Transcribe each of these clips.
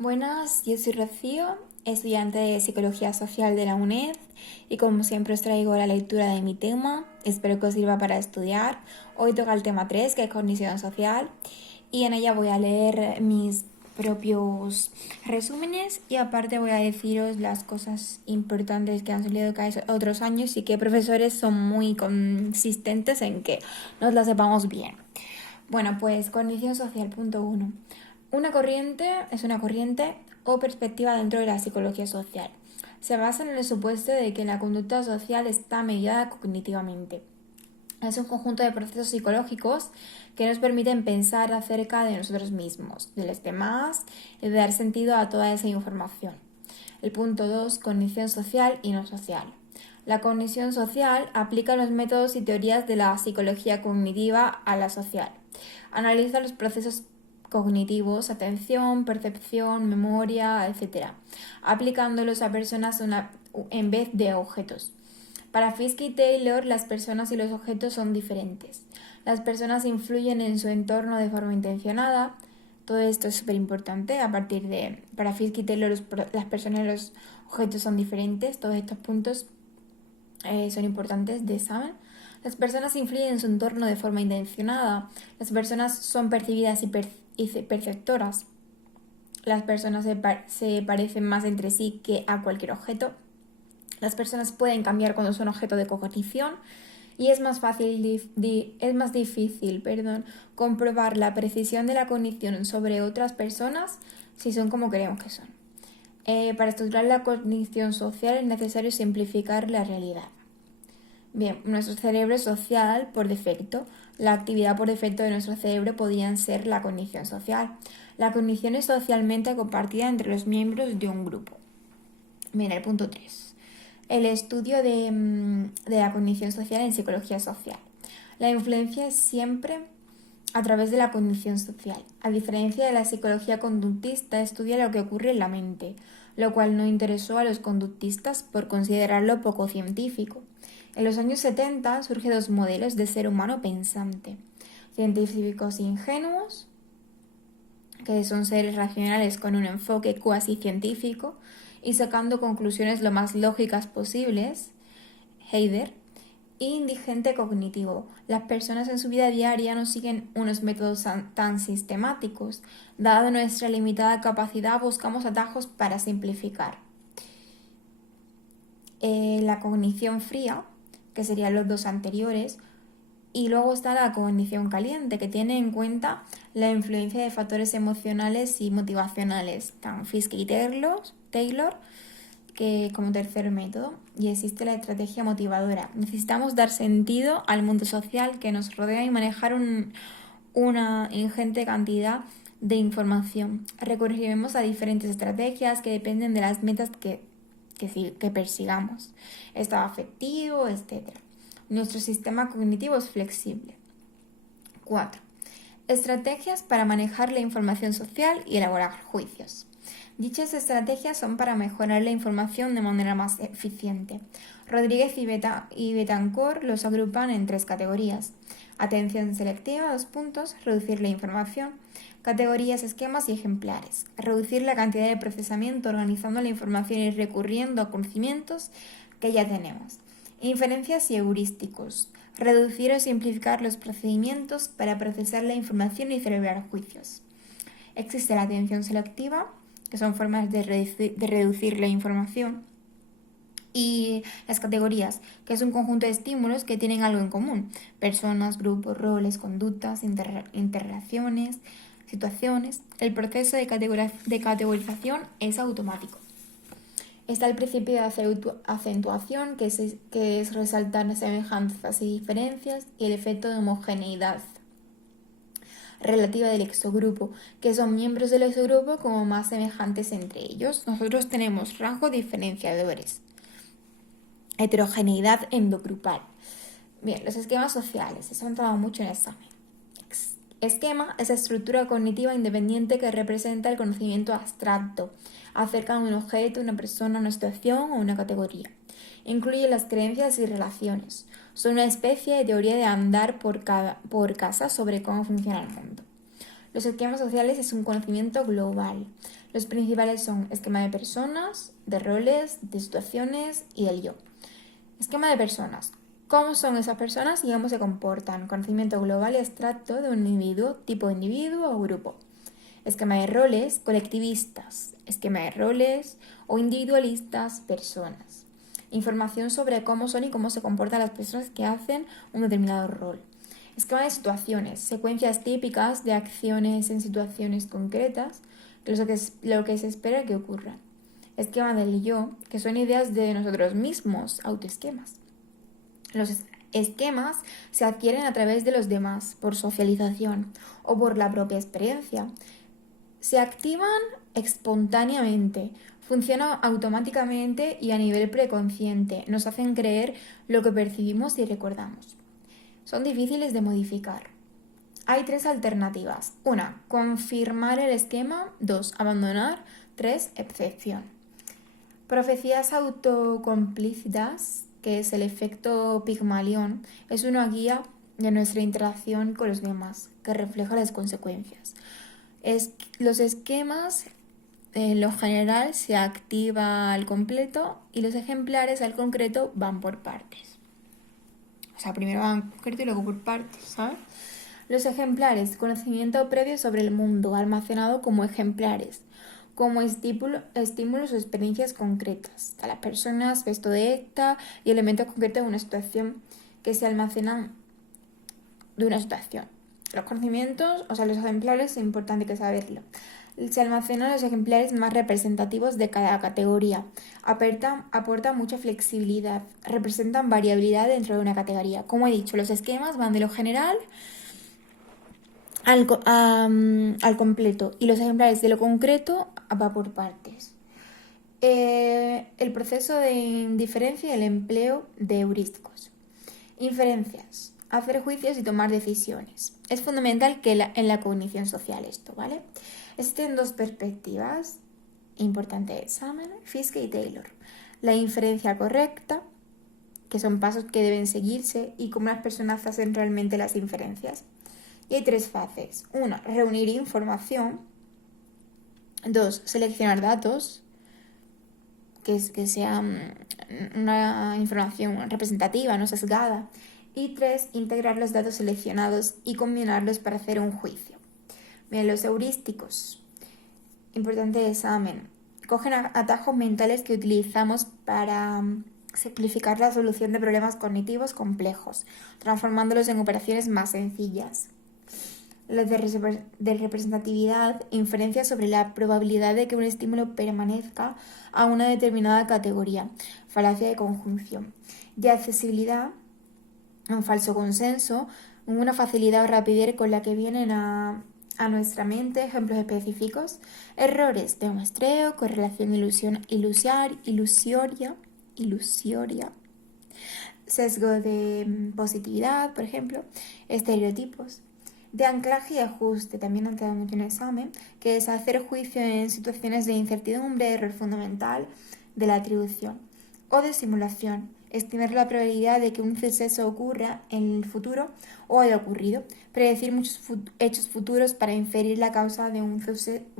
Buenas, yo soy Rocío, estudiante de Psicología Social de la UNED y como siempre os traigo la lectura de mi tema, espero que os sirva para estudiar. Hoy toca el tema 3, que es cognición social, y en ella voy a leer mis propios resúmenes y aparte voy a deciros las cosas importantes que han salido cada otros años y que profesores son muy consistentes en que nos las sepamos bien. Bueno, pues cognición social, punto 1. Una corriente es una corriente o perspectiva dentro de la psicología social. Se basa en el supuesto de que la conducta social está mediada cognitivamente. Es un conjunto de procesos psicológicos que nos permiten pensar acerca de nosotros mismos, de los demás y de dar sentido a toda esa información. El punto 2, cognición social y no social. La cognición social aplica los métodos y teorías de la psicología cognitiva a la social. Analiza los procesos cognitivos, atención, percepción, memoria, etc., aplicándolos a personas en vez de objetos. Para Fiske y Taylor, las personas y los objetos son diferentes. Las personas influyen en su entorno de forma intencionada. Todo esto es súper importante. Para Fiske y Taylor, las personas y los objetos son diferentes. Todos estos puntos son importantes de examen. Las personas influyen en su entorno de forma intencionada. Las personas son percibidas y perceptoras. Las personas se parecen más entre sí que a cualquier objeto. Las personas pueden cambiar cuando son objeto de cognición y es más difícil comprobar la precisión de la cognición sobre otras personas si son como creemos que son. Para estudiar la cognición social es necesario simplificar la realidad. Bien, nuestro cerebro es social por defecto. La actividad por defecto de nuestro cerebro podría ser la cognición social. La cognición es socialmente compartida entre los miembros de un grupo. Bien, el punto 3. El estudio de la cognición social en psicología social. La influencia es siempre a través de la cognición social. A diferencia de la psicología conductista, estudia lo que ocurre en la mente, lo cual no interesó a los conductistas por considerarlo poco científico. En los años 70 surgen dos modelos de ser humano pensante. Científicos ingenuos, que son seres racionales con un enfoque cuasi científico y sacando conclusiones lo más lógicas posibles, Heider, e indigente cognitivo. Las personas en su vida diaria no siguen unos métodos tan sistemáticos. Dada nuestra limitada capacidad, buscamos atajos para simplificar. La cognición fría, que serían los dos anteriores, y luego está la cognición caliente, que tiene en cuenta la influencia de factores emocionales y motivacionales, tan Fiske y Taylor, que como tercer método, y existe la estrategia motivadora. Necesitamos dar sentido al mundo social que nos rodea y manejar una ingente cantidad de información. Recurriremos a diferentes estrategias que dependen de las metas que persigamos, estado afectivo, etc. Nuestro sistema cognitivo es flexible. 4. Estrategias para manejar la información social y elaborar juicios. Dichas estrategias son para mejorar la información de manera más eficiente. Rodríguez y Betancourt los agrupan en 3 categorías. Atención selectiva, 2 puntos, reducir la información. Categorías, esquemas y ejemplares. Reducir la cantidad de procesamiento organizando la información y recurriendo a conocimientos que ya tenemos. Inferencias y heurísticos. Reducir o simplificar los procedimientos para procesar la información y celebrar juicios. Existe la atención selectiva, que son formas de reducir la información, y las categorías, que es un conjunto de estímulos que tienen algo en común: personas, grupos, roles, conductas, interrelaciones, situaciones. El proceso de categorización es automático. Está el principio de acentuación, que es resaltar semejanzas y diferencias, y el efecto de homogeneidad relativa del exogrupo, que son miembros del exogrupo como más semejantes entre ellos. Nosotros tenemos rasgos diferenciadores. Heterogeneidad endogrupal. Bien, los esquemas sociales. Eso ha entrado mucho en el examen. Esquema es la estructura cognitiva independiente que representa el conocimiento abstracto acerca de un objeto, una persona, una situación o una categoría. Incluye las creencias y relaciones. Son una especie de teoría de andar por casa sobre cómo funciona el mundo. Los esquemas sociales es un conocimiento global. Los principales son esquema de personas, de roles, de situaciones y del yo. Esquema de personas. ¿Cómo son esas personas y cómo se comportan? Conocimiento global y abstracto de un individuo, tipo de individuo o grupo. Esquema de roles, colectivistas. Esquema de roles o individualistas, personas. Información sobre cómo son y cómo se comportan las personas que hacen un determinado rol. Esquema de situaciones, secuencias típicas de acciones en situaciones concretas, que es lo que se espera que ocurra. Esquema del yo, que son ideas de nosotros mismos, autoesquemas. Los esquemas se adquieren a través de los demás, por socialización o por la propia experiencia. Se activan espontáneamente, funcionan automáticamente y a nivel preconsciente, nos hacen creer lo que percibimos y recordamos. Son difíciles de modificar. Hay 3 alternativas. 1. Confirmar el esquema. 2. Abandonar. 3. Excepción. Profecías autocomplícitas, que es el efecto Pigmalión, es una guía de nuestra interacción con los demás, que refleja las consecuencias. Los esquemas, en lo general, se activa al completo y los ejemplares al concreto van por partes. O sea, primero van concreto y luego por partes, ¿sabes? Los ejemplares, conocimiento previo sobre el mundo, almacenado como ejemplares, como estímulos o experiencias concretas. A las personas, gesto de esta y elementos concretos de una situación que se almacenan de una situación. Los conocimientos, o sea, los ejemplares, es importante que saberlo. Se almacenan los ejemplares más representativos de cada categoría. Aportan mucha flexibilidad, representan variabilidad dentro de una categoría. Como he dicho, los esquemas van de lo general al completo y los ejemplares de lo concreto va por partes. El proceso de indiferencia y el empleo de heurísticos. Inferencias. Hacer juicios y tomar decisiones. Es fundamental que en la cognición social esto, ¿vale? Existen 2 perspectivas, importante examen, Fiske y Taylor. La inferencia correcta, que son pasos que deben seguirse y cómo las personas hacen realmente las inferencias. Y hay 3 fases. 1. Reunir información. 2. Seleccionar datos, que sea una información representativa, no sesgada. Y 3. Integrar los datos seleccionados y combinarlos para hacer un juicio. Bien, los heurísticos. Importante examen. Cogen atajos mentales que utilizamos para simplificar la solución de problemas cognitivos complejos, transformándolos en operaciones más sencillas. Los de representatividad, inferencia sobre la probabilidad de que un estímulo permanezca a una determinada categoría, falacia de conjunción. De accesibilidad, un falso consenso, una facilidad o rapidez con la que vienen a nuestra mente, ejemplos específicos. Errores de muestreo, correlación ilusoria, sesgo de positividad, por ejemplo, estereotipos. De anclaje y ajuste, también han quedado mucho en el examen, que es hacer juicio en situaciones de incertidumbre, error fundamental de la atribución. O de simulación, estimar la probabilidad de que un suceso ocurra en el futuro o haya ocurrido, predecir muchos hechos futuros para inferir la causa de un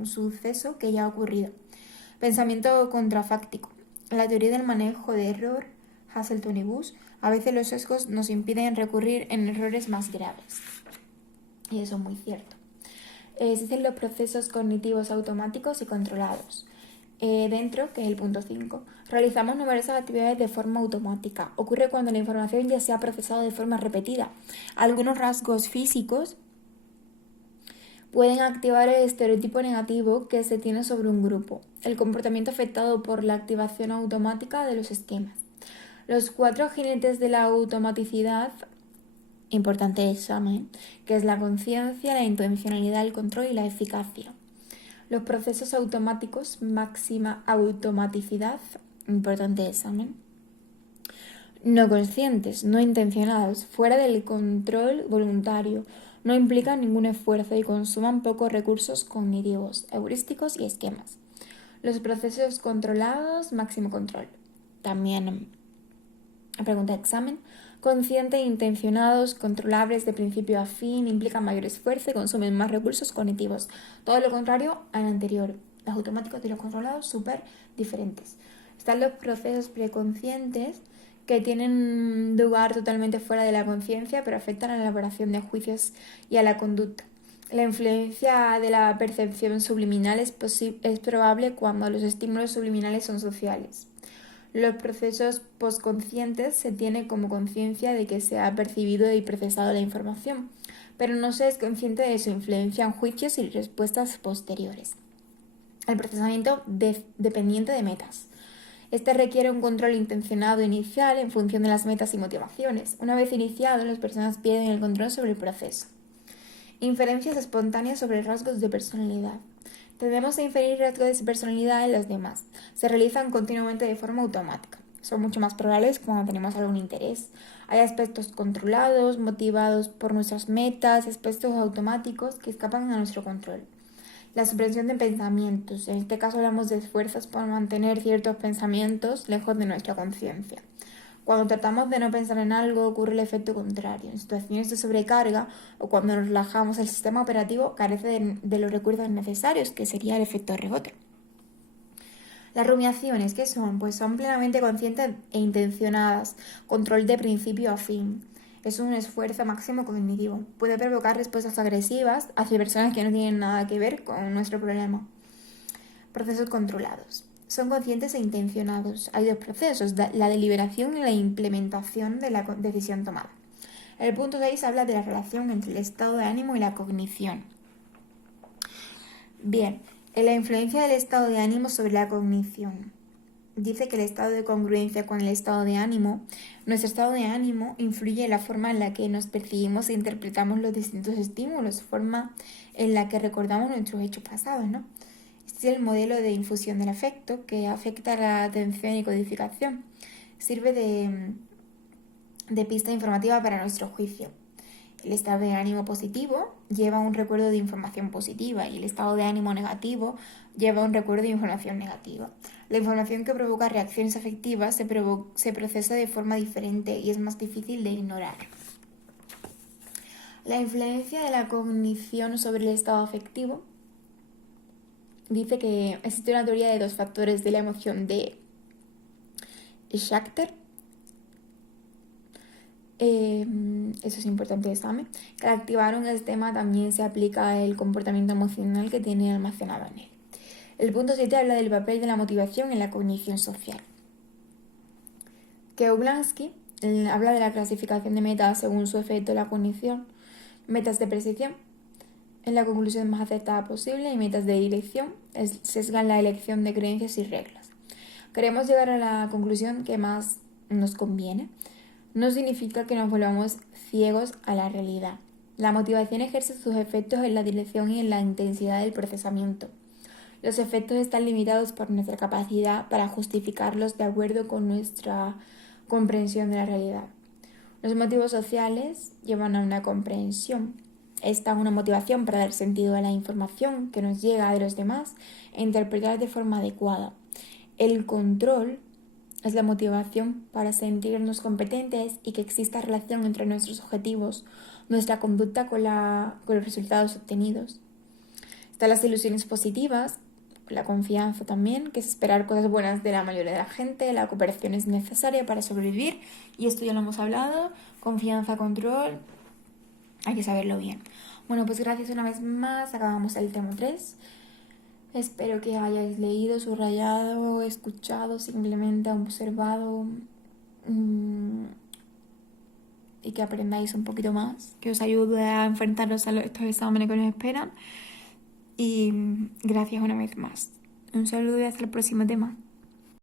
suceso que ya ha ocurrido. Pensamiento contrafáctico, la teoría del manejo de error, Hasselton y Bush. A veces los sesgos nos impiden recurrir en errores más graves. Y eso es muy cierto. Existen los procesos cognitivos automáticos y controlados. Dentro, que es el punto 5, realizamos numerosas actividades de forma automática. Ocurre cuando la información ya se ha procesado de forma repetida. Algunos rasgos físicos pueden activar el estereotipo negativo que se tiene sobre un grupo. El comportamiento afectado por la activación automática de los esquemas. Los 4 jinetes de la automaticidad. Importante examen, que es la conciencia, la intencionalidad, el control y la eficacia. Los procesos automáticos, máxima automaticidad, importante examen. No conscientes, no intencionados, fuera del control voluntario, no implican ningún esfuerzo y consuman pocos recursos cognitivos, heurísticos y esquemas. Los procesos controlados, máximo control. También pregunta de examen. Conscientes, intencionados, controlables de principio a fin, implican mayor esfuerzo y consumen más recursos cognitivos. Todo lo contrario al anterior. Los automáticos y los controlados súper diferentes. Están los procesos preconscientes que tienen lugar totalmente fuera de la conciencia, pero afectan a la elaboración de juicios y a la conducta. La influencia de la percepción subliminal es probable cuando los estímulos subliminales son sociales. Los procesos postconscientes se tiene como conciencia de que se ha percibido y procesado la información, pero no se es consciente de su influencia en juicios y respuestas posteriores. El procesamiento dependiente de metas. Este requiere un control intencionado inicial en función de las metas y motivaciones. Una vez iniciado, las personas pierden el control sobre el proceso. Inferencias espontáneas sobre rasgos de personalidad. Tendemos a inferir rasgos de personalidad en los demás. Se realizan continuamente de forma automática. Son mucho más probables cuando tenemos algún interés. Hay aspectos controlados, motivados por nuestras metas, aspectos automáticos que escapan a nuestro control. La supresión de pensamientos. En este caso hablamos de esfuerzos por mantener ciertos pensamientos lejos de nuestra conciencia. Cuando tratamos de no pensar en algo, ocurre el efecto contrario. En situaciones de sobrecarga o cuando nos relajamos, el sistema operativo carece de los recursos necesarios, que sería el efecto rebote. Las rumiaciones, ¿qué son? Pues son plenamente conscientes e intencionadas, control de principio a fin. Es un esfuerzo máximo cognitivo. Puede provocar respuestas agresivas hacia personas que no tienen nada que ver con nuestro problema. Procesos controlados. Son conscientes e intencionados. Hay dos procesos, la deliberación y la implementación de la decisión tomada. El punto 6 habla de la relación entre el estado de ánimo y la cognición. Bien, en la influencia del estado de ánimo sobre la cognición. Dice que el estado de congruencia con el estado de ánimo, nuestro estado de ánimo influye en la forma en la que nos percibimos e interpretamos los distintos estímulos, forma en la que recordamos nuestros hechos pasados, ¿no? Este es el modelo de infusión del afecto que afecta a la atención y codificación. Sirve de pista informativa para nuestro juicio. El estado de ánimo positivo lleva un recuerdo de información positiva y el estado de ánimo negativo lleva un recuerdo de información negativa. La información que provoca reacciones afectivas se procesa de forma diferente y es más difícil de ignorar. La influencia de la cognición sobre el estado afectivo. Dice que existe una teoría de dos factores de la emoción de Schachter. Eso es importante de examen. Que al activar un sistema también se aplica el comportamiento emocional que tiene almacenado en él. El punto 7 habla del papel de la motivación en la cognición social. Keublansky habla de la clasificación de metas según su efecto en la cognición, metas de precisión, en la conclusión más acertada posible y metas de dirección, sesgan la elección de creencias y reglas. Queremos llegar a la conclusión que más nos conviene. No significa que nos volvamos ciegos a la realidad. La motivación ejerce sus efectos en la dirección y en la intensidad del procesamiento. Los efectos están limitados por nuestra capacidad para justificarlos de acuerdo con nuestra comprensión de la realidad. Los motivos sociales llevan a una comprensión. Esta es una motivación para dar sentido a la información que nos llega de los demás e interpretar de forma adecuada. El control es la motivación para sentirnos competentes y que exista relación entre nuestros objetivos, nuestra conducta con los resultados obtenidos. Están las ilusiones positivas, la confianza también, que es esperar cosas buenas de la mayoría de la gente. La cooperación es necesaria para sobrevivir y esto ya lo hemos hablado. Confianza, control, hay que saberlo bien. Bueno, pues gracias una vez más, acabamos el tema 3. Espero que hayáis leído, subrayado, escuchado, simplemente observado y que aprendáis un poquito más, que os ayude a enfrentaros a estos exámenes que nos esperan. Y gracias una vez más. Un saludo y hasta el próximo tema.